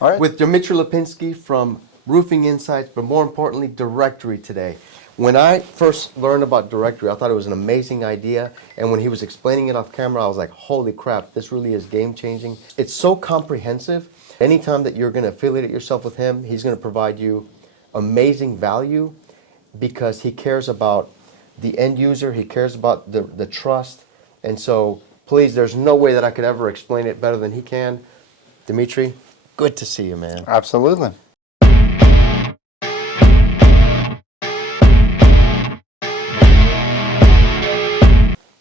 All right. With Dmitry Lipinskiy from Roofing Insights, but more importantly, Directory today. When I first learned about Directory, I thought it was an amazing idea, and when he was explaining it off camera, I was like, holy crap, this really is game-changing. It's so comprehensive. Anytime that you're going to affiliate yourself with him, he's going to provide you amazing value because he cares about the end user, he cares about the trust, and so please, there's no way that I could ever explain it better than he can. Dmitry, good to see you, man. Absolutely.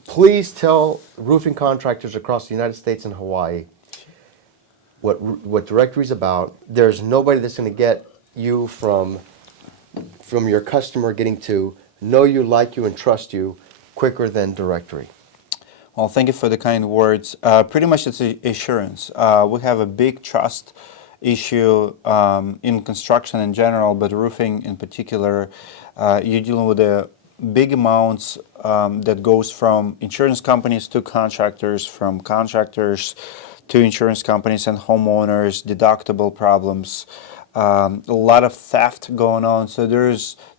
Please tell roofing contractors across the United States and Hawaii what Directory's about. There's nobody that's going to get you from your customer getting to know you, like you, and trust you quicker than Directory. Well, thank you for the kind words. Pretty much it's assurance. We have a big trust issue in construction in general, but roofing in particular. You're dealing with the big amounts that goes from insurance companies to contractors, from contractors to insurance companies and homeowners, deductible problems, a lot of theft going on. So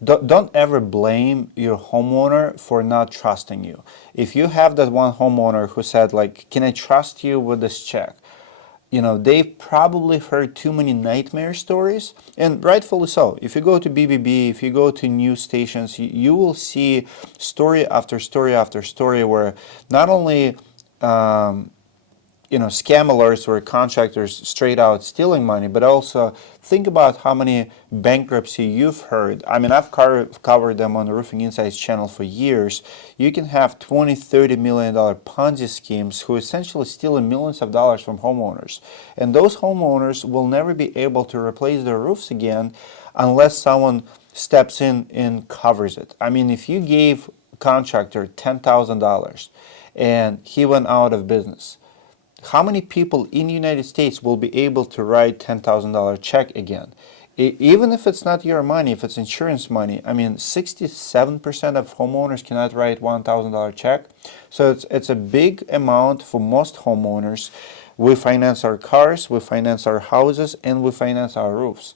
don't ever blame your homeowner for not trusting you. If you have that one homeowner who said, like, can I trust you with this check? You know, they've probably heard too many nightmare stories, and rightfully so. If you go to BBB, if you go to news stations, you will see story after story after story where not only scam alerts where contractors straight out stealing money, but also think about how many bankruptcy you've heard. I mean, I've covered them on the Roofing Insights channel for years. You can have $20–30 million Ponzi schemes who essentially steal millions of dollars from homeowners. And those homeowners will never be able to replace their roofs again unless someone steps in and covers it. I mean, if you gave a contractor $10,000 and he went out of business, how many people in the United States will be able to write $10,000 check again? Even if it's not your money, if it's insurance money, I mean, 67% of homeowners cannot write $1,000 check. So it's a big amount for most homeowners. We finance our cars, we finance our houses, and we finance our roofs.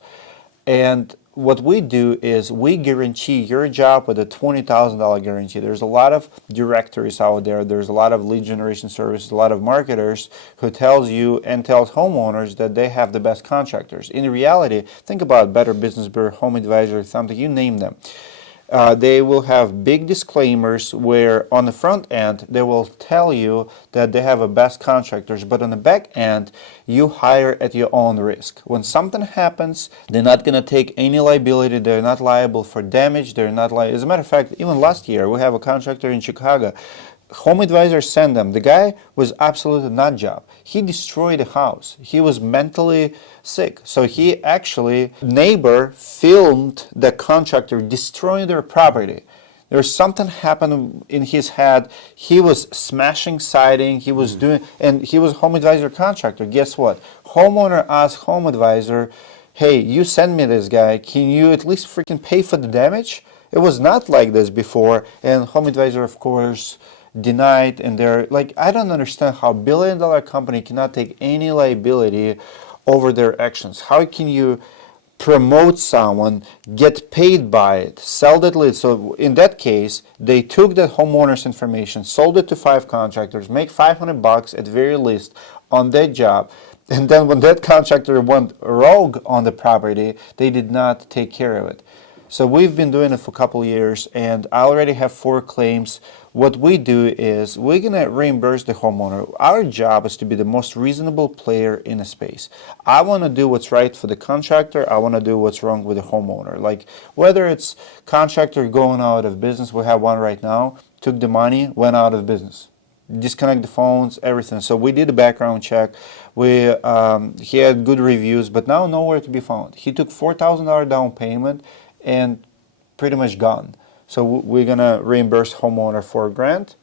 And what we do is we guarantee your job with a $20,000 guarantee. There's a lot of directories out there. There's a lot of lead generation services, a lot of marketers who tells you and tells homeowners that they have the best contractors. In reality, think about Better Business Bureau, Homeadvisor, Thumbtack, you name them. They will have big disclaimers where on the front end they will tell you that they have a best contractors, but on the back end you hire at your own risk. When something happens, they're not going to take any liability. They're not liable for damage. They're not liable. As a matter of fact, even last year we have a contractor in Chicago. Homeadvisor sent them. The guy was absolutely nut job. He destroyed the house. He was mentally sick. So he actually, neighbor filmed the contractor destroying their property. There's something happened in his head. He was smashing siding. He was doing, and he was Homeadvisor contractor. Guess what? Homeowner asked Homeadvisor, hey, you send me this guy. Can you at least freaking pay for the damage? It was not like this before. And Homeadvisor, of course, denied, and they're like, I don't understand how $1 billion company cannot take any liability over their actions. How can you promote someone, get paid by it, sell that lead? So in that case, they took that homeowner's information, sold it to 5 contractors, make $500 at very least on that job. And then when that contractor went rogue on the property, they did not take care of it. So we've been doing it for a couple of years, and I already have 4 claims. What we do is we're going to reimburse the homeowner. Our job is to be the most reasonable player in a space. I want to do what's right for the contractor. I want to do what's wrong with the homeowner. Like whether it's contractor going out of business, we have one right now, took the money, went out of business. Disconnect the phones, everything. So we did a background check. He had good reviews, but now nowhere to be found. He took $4,000 down payment and pretty much gone. So we're going to reimburse homeowner for $1,000.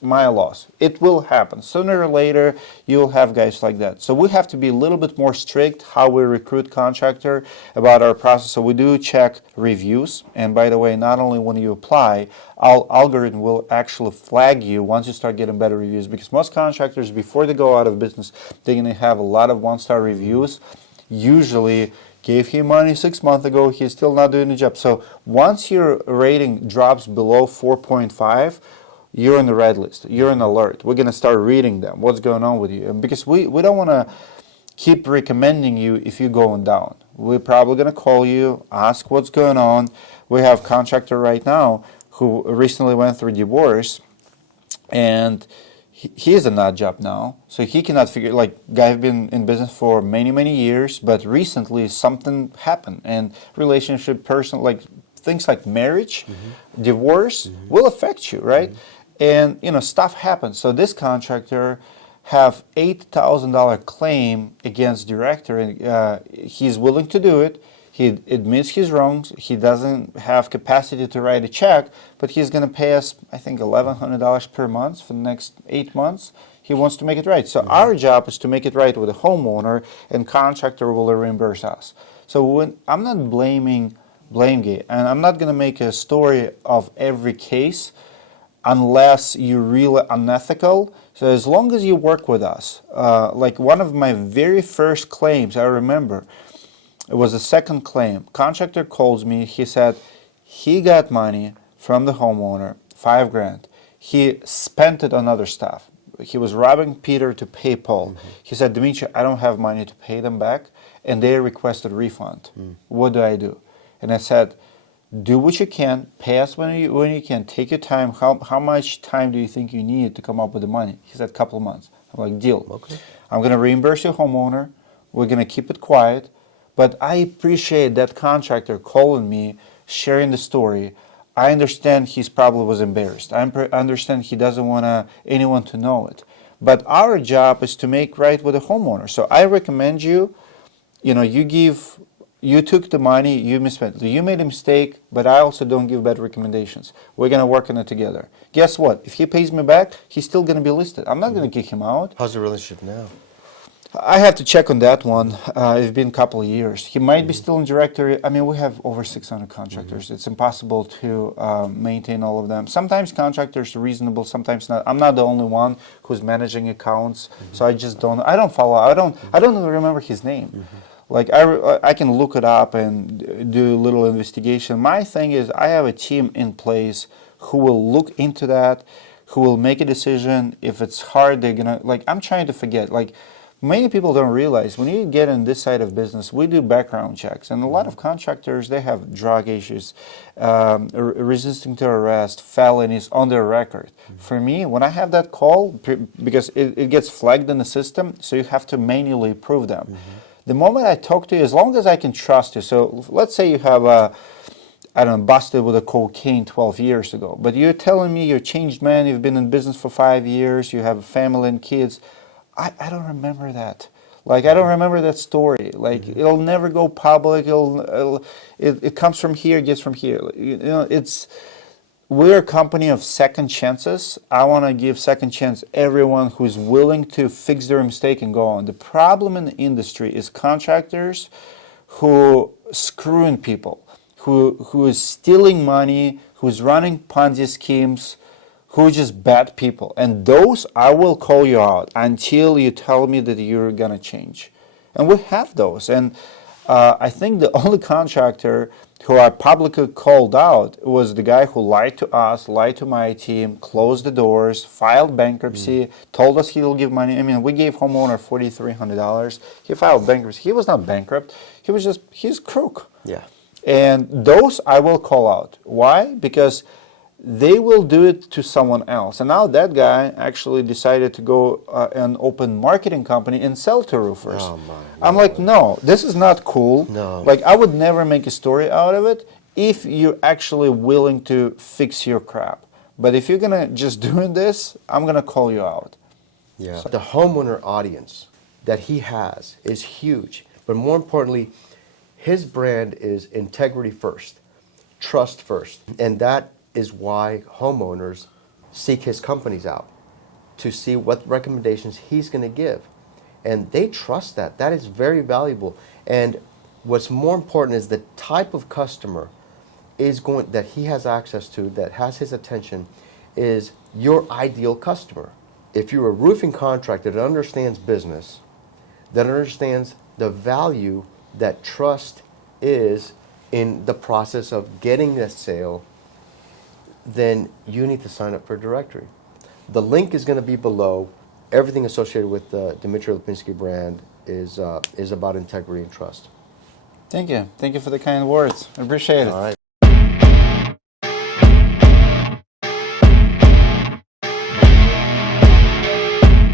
My loss. It will happen. Sooner or later, you'll have guys like that. So we have to be a little bit more strict how we recruit contractor about our process. So we do check reviews. And by the way, not only when you apply, our algorithm will actually flag you once you start getting better reviews, because most contractors, before they go out of business, they're going to have a lot of 1-star reviews. usually gave him money 6 months ago, he's still not doing the job. So once your rating drops below 4.5, you're on the red list. You're on alert. We're going to start reading them. What's going on with you? And because we don't want to keep recommending you if you're going down. We're probably going to call you, ask what's going on. We have a contractor right now who recently went through divorce, and he is a nut job now, so he cannot figure, like, guy's been in business for many years, but recently something happened, and relationship, person, like things like marriage, divorce will affect you, right? And stuff happens. So this contractor have $8,000 claim against Directorii. He's willing to do it. He admits his wrongs. He doesn't have capacity to write a check, but he's going to pay us, I think, $1,100 per month for the next 8 months. He wants to make it right. So our job is to make it right with the homeowner, and contractor will reimburse us. So I'm not blaming BlameGate, and I'm not going to make a story of every case unless you're really unethical. So as long as you work with us, like one of my very first claims, I remember, it was a second claim. Contractor calls me. He said he got money from the homeowner, $5,000. He spent it on other stuff. He was robbing Peter to pay Paul. He said, Dmitry, I don't have money to pay them back, and they requested a refund. What do I do? And I said, do what you can, pay us when you can, take your time. How much time do you think you need to come up with the money? He said, a couple of months. I'm like, deal. Okay. I'm going to reimburse your homeowner. We're going to keep it quiet. But I appreciate that contractor calling me, sharing the story. I understand he probably was embarrassed. I understand he doesn't want anyone to know it. But our job is to make right with the homeowner. So I recommend you, you took the money, you misspent. You made a mistake, but I also don't give bad recommendations. We're going to work on it together. Guess what? If he pays me back, he's still going to be listed. I'm not going to kick him out. How's the relationship now? I have to check on that one. It's been a couple of years. He might be still in Directorii. I mean, we have over 600 contractors. It's impossible to maintain all of them. Sometimes contractors are reasonable, sometimes not. I'm not the only one who's managing accounts, so I just don't. I don't follow. I don't even remember his name. Like I can look it up and do a little investigation. My thing is, I have a team in place who will look into that, who will make a decision. If it's hard, they're gonna, like, I'm trying to forget. Like, many people don't realize when you get in this side of business, we do background checks, and a lot of contractors, they have drug issues, resisting to arrest, felonies on their record. For me, when I have that call, because it gets flagged in the system, so you have to manually prove them. The moment I talk to you, as long as I can trust you, so let's say you have busted with a cocaine 12 years ago, but you're telling me you're a changed man, you've been in business for 5 years, you have a family and kids. I don't remember that. Like, I don't remember that story. Like, it'll never go public. It comes from here, gets from here. We're a company of second chances. I want to give second chance everyone who's willing to fix their mistake and go on. The problem in the industry is contractors who screwing people, who is stealing money, who's running Ponzi schemes, who are just bad people. And those, I will call you out until you tell me that you're going to change. And we have those. And I think the only contractor who I publicly called out was the guy who lied to us, lied to my team, closed the doors, filed bankruptcy, told us he'll give money. I mean, we gave homeowner $4,300. He filed bankruptcy. He was not bankrupt. He's crook. Yeah. And those I will call out. Why? Because they will do it to someone else. And now that guy actually decided to go and open marketing company and sell to roofers. Oh my I'm like, no, this is not cool. No. Like, I would never make a story out of it if you're actually willing to fix your crap. But if you're going to just doing this, I'm going to call you out. Yeah. So the homeowner audience that he has is huge. But more importantly, his brand is integrity first, trust first. And that is why homeowners seek his companies out to see what recommendations he's going to give. And they trust that. That is very valuable. And what's more important is the type of customer that he has access to, that has his attention, is your ideal customer. If you're a roofing contractor that understands business, that understands the value that trust is in the process of getting that sale, then you need to sign up for a directory. The link is going to be below. Everything associated with the Dmitry Lipinskiy brand is about integrity and trust. Thank you. Thank you for the kind words. I appreciate it. All right.